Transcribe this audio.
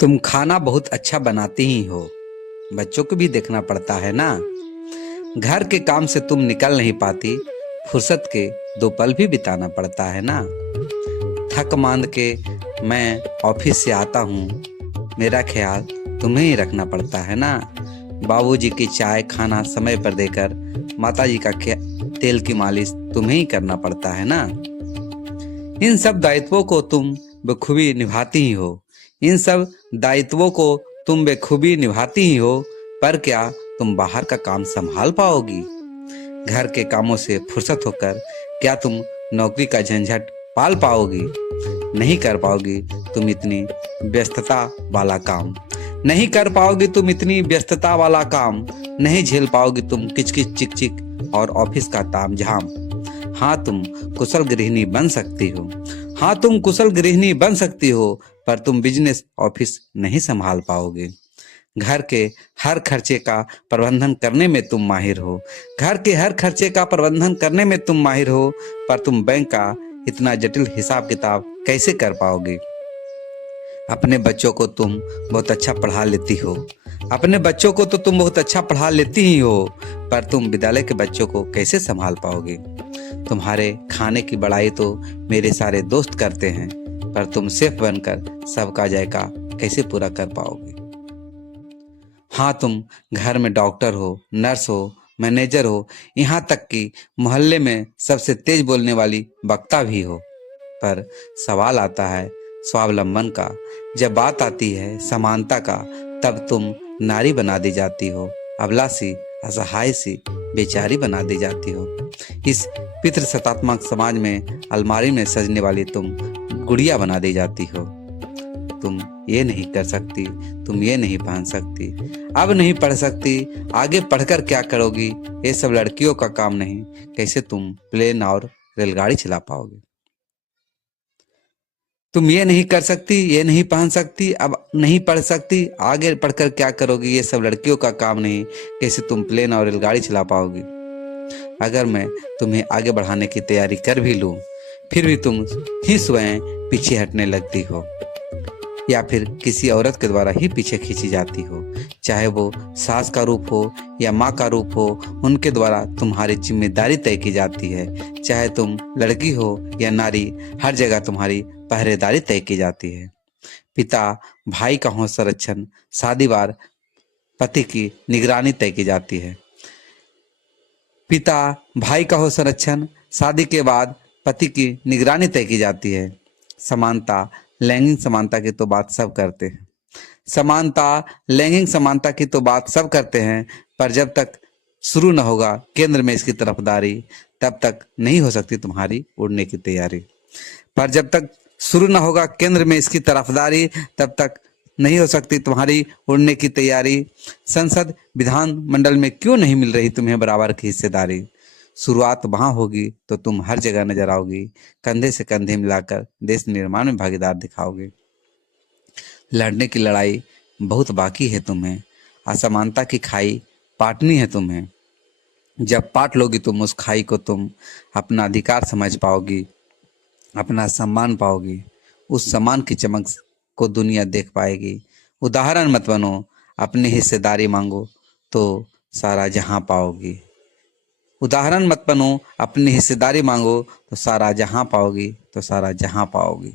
तुम खाना बहुत अच्छा बनाती ही हो। बच्चों को भी देखना पड़ता है ना। घर के काम से तुम निकल नहीं पाती। फुर्सत के 2 पल भी बिताना पड़ता है ना। थक मांद के मैं ऑफिस से आता हूँ। मेरा ख्याल तुम्हें ही रखना पड़ता है ना। बाबूजी की चाय खाना समय पर देकर माताजी का तेल की मालिश तुम्हें ही करना पड़ता है ना। इन सब दायित्वों को तुम बखूबी निभाती ही हो। इन सब दायित्वों को तुम बखूबी निभाती ही हो। पर क्या तुम बाहर का काम संभाल पाओगी? घर के कामों से फुर्सत होकर क्या तुम नौकरी का झंझट पाल पाओगी? नहीं कर पाओगी तुम इतनी व्यस्तता वाला काम। नहीं कर पाओगी तुम इतनी व्यस्तता वाला काम। नहीं झेल पाओगी तुम किचकिच चिक चिक और ऑफिस का तामझाम। हाँ, तुम कुशल गृहिणी बन सकती हो। हाँ, तुम कुशल गृहिणी बन सकती हो, पर तुम बिजनेस ऑफिस नहीं संभाल पाओगे। घर के हर खर्चे का प्रबंधन करने में तुम माहिर हो। घर के हर खर्चे का प्रबंधन करने में तुम माहिर हो, पर तुम बैंक का इतना जटिल हिसाब किताब कैसे कर पाओगे? अपने बच्चों को तुम बहुत अच्छा पढ़ा लेती हो। अपने बच्चों को तो तुम बहुत अच्छा पढ़ा लेती ही हो, पर तुम विद्यालय के बच्चों को कैसे संभाल पाओगे? तुम्हारे खाने की बड़ाई तो मेरे सारे दोस्त करते हैं, पर तुम शेफ बनकर सबका जायका कैसे पूरा कर पाओगे? हाँ, तुम घर में डॉक्टर हो, नर्स हो, मैनेजर हो, यहाँ तक कि मोहल्ले में सबसे तेज बोलने वाली वक्ता भी हो। पर सवाल आता है स्वावलंबन का। जब बात आती है समानता का, तब तुम नारी बना दी जाती हो। अबला सी, असहाय सी, बेचारी बना दी जाती हो। इस पितृसत्तात्मक समाज में अलमारी में सजने वाली तुम गुड़िया बना दी जाती हो। तुम ये नहीं कर सकती, तुम ये नहीं पहन सकती, अब नहीं पढ़ सकती, आगे पढ़कर क्या करोगी? ये सब लड़कियों का काम नहीं। कैसे तुम प्लेन और रेलगाड़ी चला पाओगे? तुम ये नहीं कर सकती, ये नहीं पहन सकती, अब नहीं पढ़ सकती, आगे पढ़कर क्या करोगी? ये सब लड़कियों का काम नहीं। कैसे तुम प्लेन और रेलगाड़ी चला पाओगी? अगर मैं तुम्हें आगे बढ़ाने की तैयारी कर भी लूं, फिर भी तुम ही स्वयं पीछे हटने लगती हो, या फिर किसी औरत के द्वारा ही पीछे खींची जाती हो। चाहे वो सास का रूप हो या माँ का रूप हो, उनके द्वारा तुम्हारी जिम्मेदारी तय की जाती है। चाहे तुम लड़की हो या नारी, हर जगह तुम्हारी पहरेदारी तय की जाती है। पिता भाई का हो संरक्षण, शादी वार पति की निगरानी तय की जाती है। पिता भाई का हो संरक्षण, शादी के बाद पति की निगरानी तय की जाती है। समानता लैंगिक समानता की तो बात सब करते हैं। समानता लैंगिक समानता की तो बात सब करते हैं, पर जब तक शुरू न होगा केंद्र में इसकी तरफदारी, तब तक नहीं हो सकती तुम्हारी उड़ने की तैयारी। पर जब तक शुरू न होगा केंद्र में इसकी तरफदारी, तब तक नहीं हो सकती तुम्हारी उड़ने की तैयारी। संसद विधान मंडल में क्यों नहीं मिल रही तुम्हें बराबर की हिस्सेदारी? शुरुआत वहां होगी तो तुम हर जगह नजर आओगी। कंधे से कंधे मिलाकर देश निर्माण में भागीदार दिखाओगे। लड़ने की लड़ाई बहुत बाकी है तुम्हें। असमानता की खाई पाटनी है तुम्हें। जब पाट लोगी तुम उस खाई को, तुम अपना अधिकार समझ पाओगी, अपना सम्मान पाओगी। उस सम्मान की चमक को दुनिया देख पाएगी। उदाहरण मत बनो, अपनी हिस्सेदारी मांगो तो सारा जहां पाओगी। उदाहरण मत बनो, अपनी हिस्सेदारी मांगो तो सारा जहां पाओगी, तो सारा जहां पाओगी।